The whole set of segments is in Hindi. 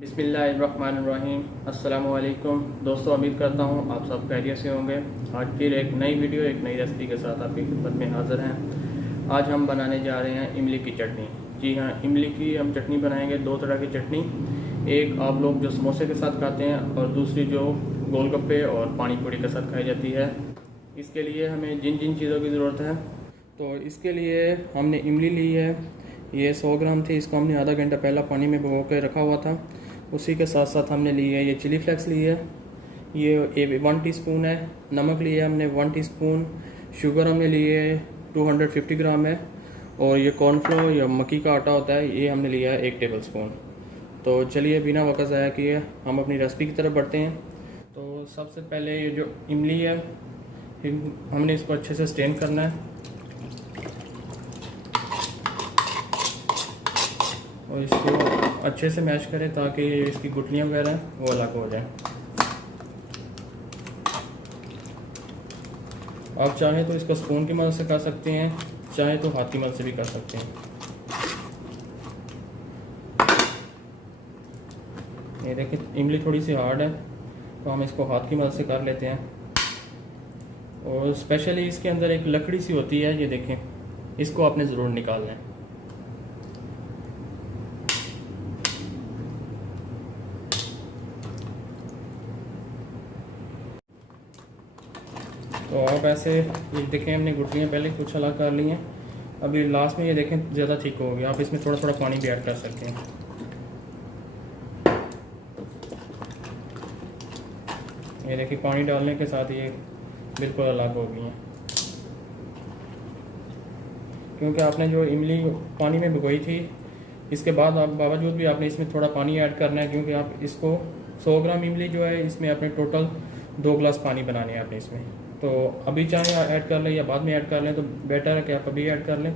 बिस्मिल्लाहिर्रहमानिर्रहीम। अस्सलामुअलैकुम दोस्तों, उम्मीद करता हूँ आप सब खैरियत से होंगे। आज फिर एक नई वीडियो एक नई रेसिपी के साथ आपकी खिदमत में हाज़िर हैं। आज हम बनाने जा रहे हैं इमली की चटनी। जी हाँ, इमली की हम चटनी बनाएंगे। दो तरह की चटनी, एक आप लोग जो समोसे के साथ खाते हैं और दूसरी जो गोलगप्पे और पानी पूरी के साथ खाई जाती है। इसके लिए हमें जिन जिन चीज़ों की ज़रूरत है, तो इसके लिए हमने इमली ली है। ये 100 ग्राम थी। इसको हमने आधा घंटा पहला पानी में भिगो के रखा हुआ था। उसी के साथ साथ हमने ली है ये चिली फ्लेक्स ली है, ये 1 टीस्पून है। नमक लिया हमने 1 टीस्पून। शुगर हमने ली है 250 ग्राम है। और ये कॉर्नफ्लोर या मक्की का आटा होता है, ये हमने लिया है 1 टेबल स्पून। तो चलिए बिना वक्त ज़ाया किए हम अपनी रेसिपी की तरफ बढ़ते हैं। तो सबसे पहले ये जो इमली है, हमने इसको अच्छे से स्टेन करना है और इसको अच्छे से मैश करें ताकि इसकी गुठलियाँ वगैरह वो अलग हो जाए। आप चाहें तो इसको स्पून की मदद से कर सकते हैं, चाहे तो हाथ की मदद से भी कर सकते हैं। ये देखिए इमली थोड़ी सी हार्ड है, तो हम इसको हाथ की मदद से कर लेते हैं। और स्पेशली इसके अंदर एक लकड़ी सी होती है, ये देखें, इसको आपने ज़रूर निकालना है। तो आप ऐसे ये देखें, हमने गुठलियाँ पहले कुछ अलग कर ली हैं। अभी लास्ट में ये देखें ज़्यादा थिक हो गया। आप इसमें थोड़ा थोड़ा पानी भी ऐड कर सकते हैं। ये देखिए पानी डालने के साथ ये बिल्कुल अलग हो गई हैं, क्योंकि आपने जो इमली पानी में भिगोई थी, इसके बाद आप बावजूद भी आपने इसमें थोड़ा पानी ऐड करना है, क्योंकि आप इसको 100 ग्राम इमली जो है इसमें अपने टोटल 2 गिलास पानी बनाने हैं आपने इसमें। तो अभी चाहे ऐड कर लें या बाद में ऐड कर लें, तो बेटर है कि आप अभी ऐड कर लें,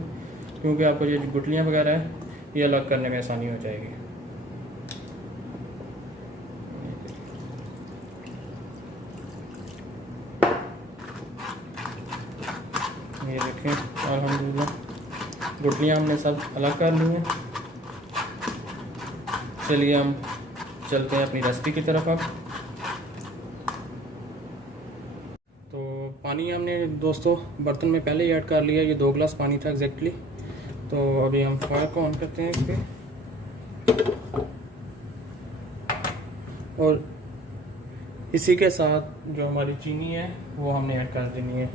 क्योंकि आपको ये गुठलियाँ वगैरह है ये अलग करने में आसानी हो जाएगी। ये देखें अल्हम्दुलिल्लाह गुठलियाँ हमने सब अलग कर ली हैं। चलिए हम चलते हैं अपनी रेसिपी की तरफ। अब तो पानी हमने दोस्तों बर्तन में पहले ही ऐड कर लिया। ये 2 गिलास पानी था एग्जैक्टली। तो अभी हम फायर को ऑन करते हैं इस पर, और इसी के साथ जो हमारी चीनी है वो हमने ऐड कर देनी है।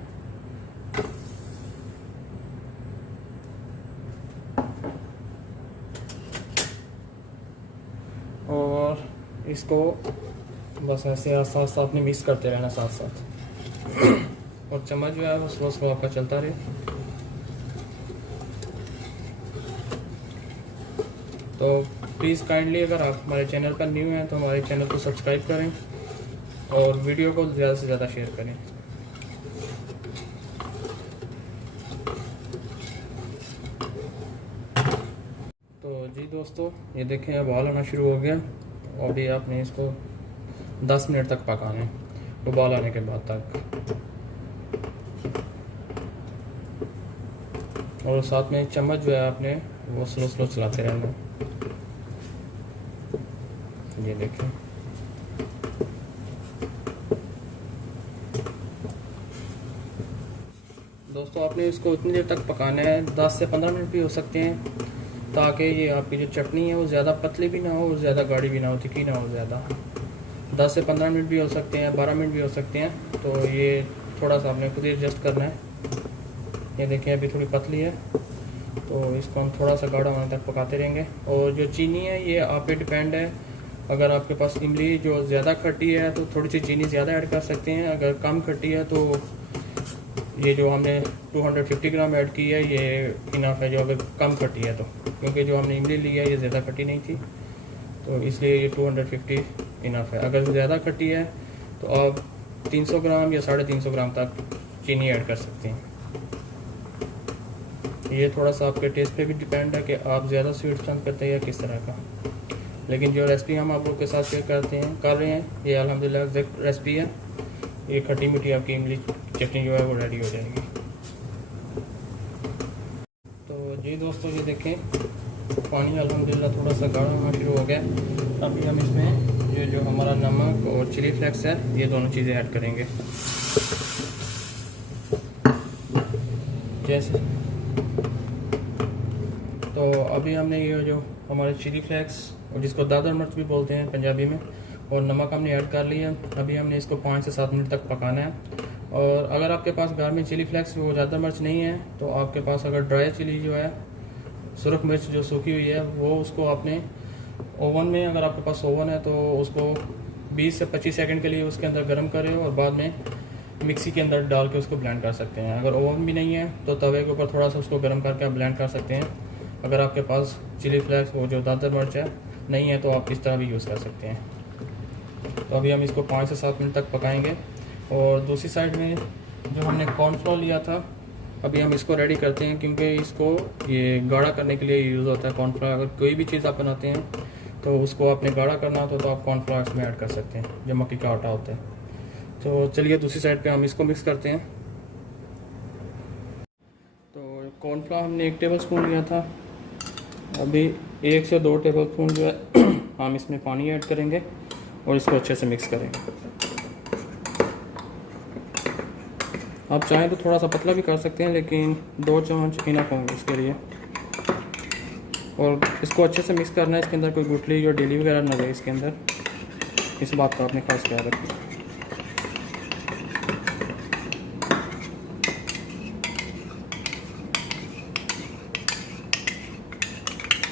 और इसको बस ऐसे आस्ता आस्ता अपने मिक्स करते रहना साथ साथ, और चम्मच जो है वो स्लो स्लो आपका चलता रहे। तो प्लीज़ काइंडली अगर आप हमारे चैनल पर न्यू हैं तो हमारे चैनल को सब्सक्राइब करें और वीडियो को ज़्यादा से ज़्यादा शेयर करें। तो जी दोस्तों, ये देखें अब उबाल आना शुरू हो गया। और भी आपने इसको 10 मिनट तक पकाना है, उबाल आने के बाद तक। और साथ में चम्मच जो है आपने वो स्लो स्लो चलाते रहना। ये देखें दोस्तों, आपने इसको इतनी देर तक पकाना है, 10 से 15 मिनट भी हो सकते हैं, ताकि ये आपकी जो चटनी है वो ज़्यादा पतली भी ना हो और ज़्यादा गाढ़ी भी ना हो, थिकी ना हो ज़्यादा। 10 से 15 मिनट भी हो सकते हैं, 12 मिनट भी हो सकते हैं। तो ये थोड़ा सा आपने खुद ही एडजस्ट करना है। ये देखिए अभी थोड़ी पतली है, तो इसको हम थोड़ा सा गाढ़ा होने तक पकाते रहेंगे। और जो चीनी है ये आप पे डिपेंड है। अगर आपके पास इमली जो ज़्यादा खट्टी है तो थोड़ी सी चीनी ज़्यादा ऐड कर सकते हैं। अगर कम खट्टी है तो ये जो हमने 250 ग्राम ऐड की है ये इनफ है, जो अगर कम खट्टी है तो, क्योंकि जो हमने इमली ली है ये ज़्यादा खट्टी नहीं थी, तो इसलिए ये 250 इनफ है। अगर ज़्यादा खट्टी है तो आप 300 ग्राम या 350 ग्राम तक चीनी ऐड कर सकते हैं। ये थोड़ा सा आपके टेस्ट पे भी डिपेंड है कि आप ज़्यादा स्वीट पसंद करते हैं या किस तरह का। लेकिन जो रेसिपी हम आप लोग के साथ शेयर कर रहे हैं ये अल्हम्दुलिल्लाह एग्जैक्ट रेसिपी है। ये खट्टी मीठी आपकी इमली चटनी जो है वो रेडी हो जाएगी। तो जी दोस्तों, ये देखें पानी अल्हम्दुलिल्लाह थोड़ा सा गाढ़ा होना शुरू हो गया। अभी हम इसमें ये जो हमारा नमक और चिली फ्लेक्स है ये दोनों चीज़ें ऐड करेंगे। जैसे तो अभी हमने ये जो हमारे चिली फ्लेक्स और जिसको दादर मिर्च भी बोलते हैं पंजाबी में, और नमक हमने ऐड कर लिया। अभी हमने इसको 5 से 7 मिनट तक पकाना है। और अगर आपके पास घर में चिली फ्लेक्स वो ज़्यादा मिर्च नहीं है तो आपके पास अगर ड्राई चिली जो है, सुरख मिर्च जो सूखी हुई है, वो उसको आपने ओवन में, अगर आपके पास ओवन है तो उसको 20 से 25 सेकंड के लिए उसके अंदर गर्म करें और बाद में मिक्सी के अंदर डाल के उसको ब्लेंड कर सकते हैं। अगर ओवन भी नहीं है तो तवे के ऊपर थोड़ा सा उसको गर्म करके आप ब्लेंड कर सकते हैं। अगर आपके पास चिली फ्लेक्स वो जो दादर मिर्च है नहीं है तो आप इस तरह भी यूज़ कर सकते हैं। तो अभी हम इसको 5 से 7 मिनट तक पकाएंगे। और दूसरी साइड में जो हमने कॉर्नफ्लोर लिया था अभी हम इसको रेडी करते हैं, क्योंकि इसको ये गाढ़ा करने के लिए यूज़ होता है कॉर्नफ्लोर। अगर कोई भी चीज़ आप बनाते हैं तो उसको आपने गाढ़ा करना हो तो आप कॉर्नफ्लोर इसमें ऐड कर सकते हैं, जो मक्की का आटा होता है। तो चलिए दूसरी साइड पे हम इसको मिक्स करते हैं। तो कॉर्नफ्लोर हमने 1 टेबल स्पून लिया था। अभी 1 से 2 टेबल स्पून जो है हम इसमें पानी ऐड करेंगे और इसको अच्छे से मिक्स करेंगे। आप चाहें तो थोड़ा सा पतला भी कर सकते हैं, लेकिन 2 चम्मच इनफ होंगे इसके लिए। और इसको अच्छे से मिक्स करना है। इसके अंदर कोई गुठली या डेली वगैरह ना रहे इसके अंदर, इस बात का आपने खास ख्याल रखें।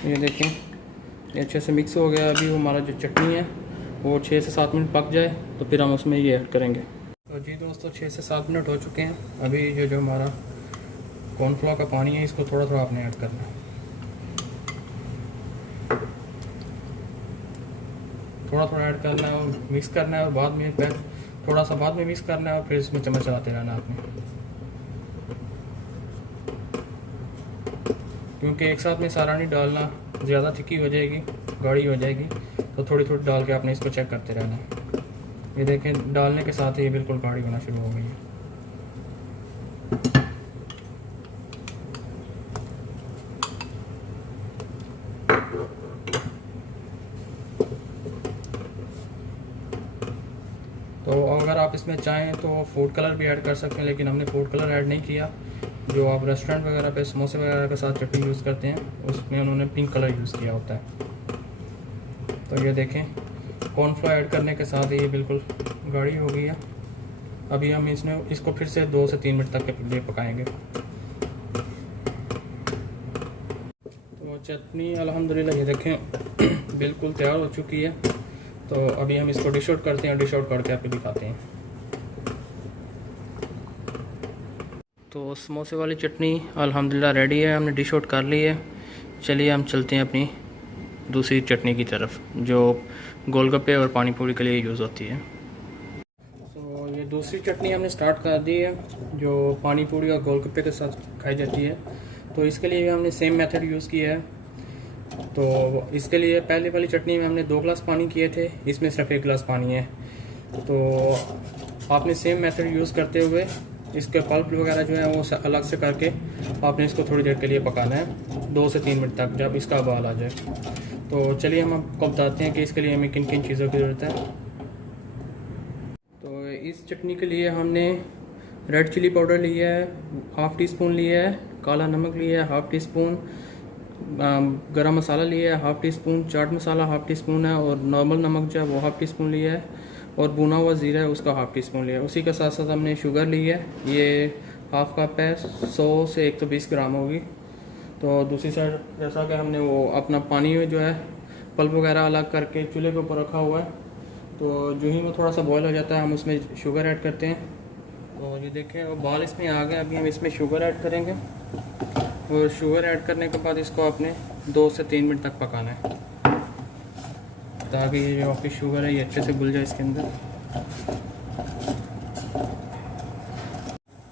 ये देखें ये अच्छे से मिक्स हो गया। अभी हमारा जो चटनी है वो 6 से 7 मिनट पक जाए तो फिर हम उसमें ये ऐड करेंगे। तो जी दोस्तों 6 से 7 मिनट हो चुके हैं। अभी ये जो हमारा कॉर्नफ्लोर का पानी है इसको थोड़ा थोड़ा आपने ऐड करना है, थोड़ा थोड़ा ऐड करना है और मिक्स करना है। और बाद में फिर थोड़ा सा बाद में मिक्स करना है और फिर इसमें चम्मच चलाते रहना आपने, क्योंकि एक साथ में सारा नहीं डालना, ज़्यादा थिकी हो जाएगी, गाढ़ी हो जाएगी। तो थोड़ी थोड़ी डाल के आपने इसको चेक करते रहना है। ये देखें डालने के साथ ही ये बिल्कुल गाढ़ी होना शुरू हो गई है। तो अगर आप इसमें चाहें तो फूड कलर भी ऐड कर सकते हैं, लेकिन हमने फूड कलर ऐड नहीं किया। जो आप रेस्टोरेंट वगैरह पे समोसे वगैरह के साथ चटनी यूज़ करते हैं उसमें उन्होंने पिंक कलर यूज़ किया होता है। तो ये देखें कॉर्नफ्लोर ऐड करने के साथ ये बिल्कुल गाढ़ी हो गई है। अभी हम इसको फिर से 2 से 3 मिनट तक के लिए पकाएंगे। तो चटनी अल्हम्दुलिल्लाह ये देखें बिल्कुल तैयार हो चुकी है। तो अभी हम इसको डिश आउट करते हैं, डिश आउट करके आपको दिखाते हैं। तो समोसे वाली चटनी अल्हम्दुलिल्लाह रेडी है, हमने डिश आउट कर ली है। चलिए हम चलते हैं अपनी दूसरी चटनी की तरफ, जो गोलगप्पे और पानी पूरी के लिए यूज़ होती है। तो ये दूसरी चटनी हमने स्टार्ट कर दी है, जो पानी पूरी और गोलगप्पे के साथ खाई जाती है। तो इसके लिए हमने सेम मेथड यूज़ किया है। तो इसके लिए पहले वाली चटनी में हमने 2 गिलास पानी किए थे, इसमें सिर्फ 1 गिलास पानी है। तो आपने सेम मेथड यूज़ करते हुए इसके पल्प वगैरह जो है वो अलग से करके आपने इसको थोड़ी देर के लिए पकाना है, 2 से 3 मिनट तक, जब इसका उबाल आ जाए। तो चलिए हम आपको बताते हैं कि इसके लिए हमें किन किन चीज़ों की ज़रूरत है। तो इस चटनी के लिए हमने रेड चिली पाउडर लिया है, ½ टी स्पून लिया है, काला नमक लिया है ½ टी स्पून, गरम मसाला लिया है ½ tea spoon, chaat masala ½ tea spoon है, और नॉर्मल नमक जो है वो ½ टी स्पून लिया है, और भुना हुआ ज़ीरा है उसका ½ टी स्पून लिया है। उसी के साथ साथ हमने शुगर ली है, ये ½ कप है, 100 से 120 ग्राम होगी। तो दूसरी साइड जैसा कि हमने वो अपना पानी जो है पल्प वगैरह अलग करके चूल्हे के ऊपर रखा हुआ है। तो जो ही वो थोड़ा सा बॉयल हो जाता है हम उसमें शुगर ऐड करते हैं। तो ये देखें उबाल इसमें आ गया। अभी हम इसमें शुगर ऐड करेंगे, और शुगर ऐड करने के बाद इसको आपने 2 से 3 मिनट तक पकाना है, ताकि ये जो आपकी शुगर है ये अच्छे से घुल जाए इसके अंदर।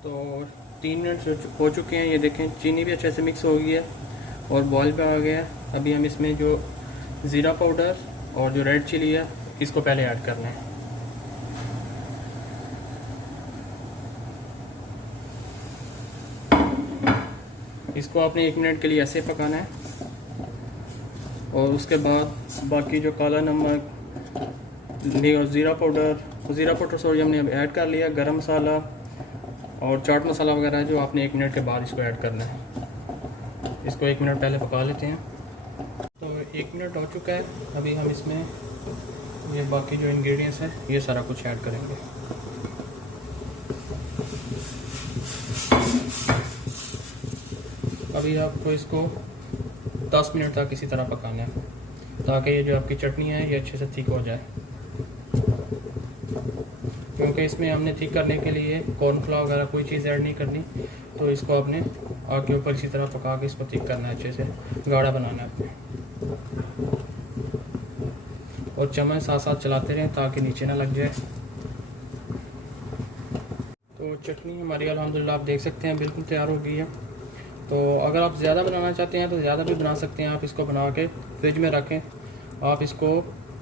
तो 3 मिनट हो चुके हैं। ये देखें चीनी भी अच्छे से मिक्स हो गई है और बॉयल पे आ गया है। अभी हम इसमें जो ज़ीरा पाउडर और जो रेड चिली है इसको पहले ऐड करना है। इसको आपने 1 मिनट के लिए ऐसे पकाना है। और उसके बाद बाकी जो काला नमक, ज़ीरा पाउडर सॉरी हमने अब ऐड कर लिया। गरम मसाला और चाट मसाला वगैरह है जो आपने 1 मिनट के बाद इसको ऐड करना है। इसको 1 मिनट पहले पका लेते हैं। तो 1 मिनट हो चुका है। अभी हम इसमें ये बाकी जो इंग्रेडिएंट्स हैं ये सारा कुछ ऐड करेंगे। अभी आपको इसको 10 मिनट तक इसी तरह पकाना है ताकि ये जो आपकी चटनी है ये अच्छे से थिक हो जाए, क्योंकि इसमें हमने थिक करने के लिए कॉर्नफ्लावर वगैरह कोई चीज़ ऐड नहीं करनी। तो इसको आपने आग के ऊपर इसी तरह पका के इसको थिक करना है, अच्छे से गाढ़ा बनाना है आपने। और चम्मच साथ साथ चलाते रहें ताकि नीचे ना लग जाए। तो चटनी हमारी अल्हम्दुलिल्लाह आप देख सकते हैं बिल्कुल तैयार हो गई है। तो अगर आप ज़्यादा बनाना चाहते हैं तो ज़्यादा भी बना सकते हैं। आप इसको बना के फ्रिज में रखें, आप इसको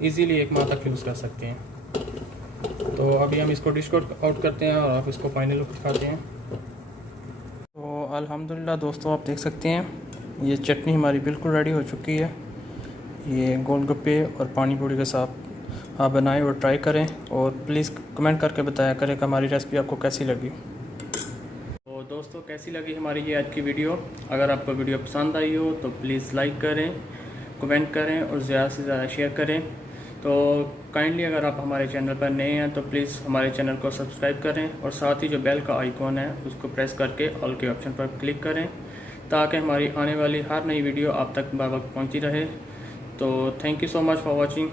इजीली 1 माह तक यूज़ कर सकते हैं। तो अभी हम इसको डिश आउट करते हैं और आप इसको फाइनल लुक दिखाते हैं। तो अल्हम्दुलिल्लाह दोस्तों आप देख सकते हैं ये चटनी हमारी बिल्कुल रेडी हो चुकी है। ये गोलगप्पे और पानी पूरी के साथ आप बनाएं और ट्राई करें, और प्लीज़ कमेंट करके बताया करें कि हमारी रेसिपी आपको कैसी लगी। तो दोस्तों कैसी लगी हमारी ये आज की वीडियो। अगर आपको वीडियो पसंद आई हो तो प्लीज़ लाइक करें, कमेंट करें और ज़्यादा से ज़्यादा शेयर करें। तो काइंडली अगर आप हमारे चैनल पर नए हैं तो प्लीज़ हमारे चैनल को सब्सक्राइब करें और साथ ही जो बेल का आइकॉन है उसको प्रेस करके ऑल के ऑप्शन पर क्लिक करें ताकि हमारी आने वाली हर नई वीडियो आप तक बर वक्त पहुँचती रहे। तो thank you so much for watching.